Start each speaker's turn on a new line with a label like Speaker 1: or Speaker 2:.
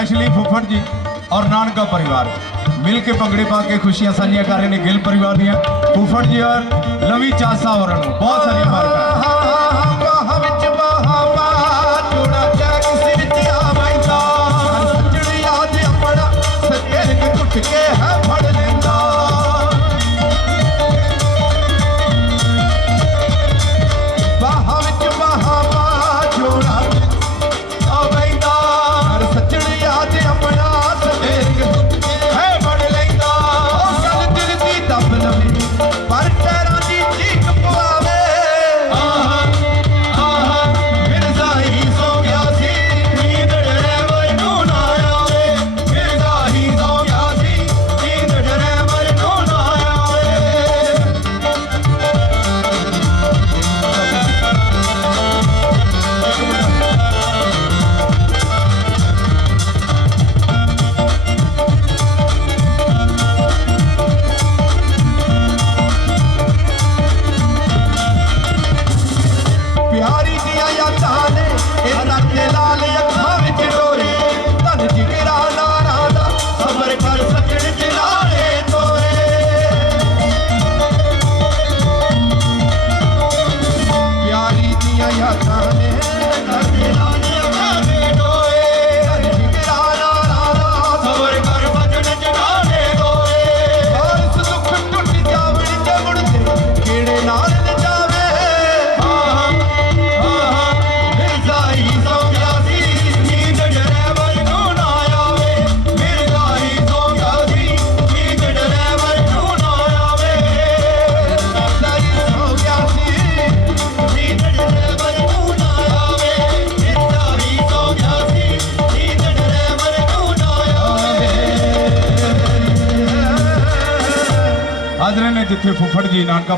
Speaker 1: specially फुफड़ जी और नान का परिवार मिल के पंगड़े पा के खुशियां साझिया कर रहे हैं गिल परिवार दिया फुफड़ जी और लवी चासा और बहुत सारी
Speaker 2: मार्का
Speaker 1: जिथे फुफड़ जी नानका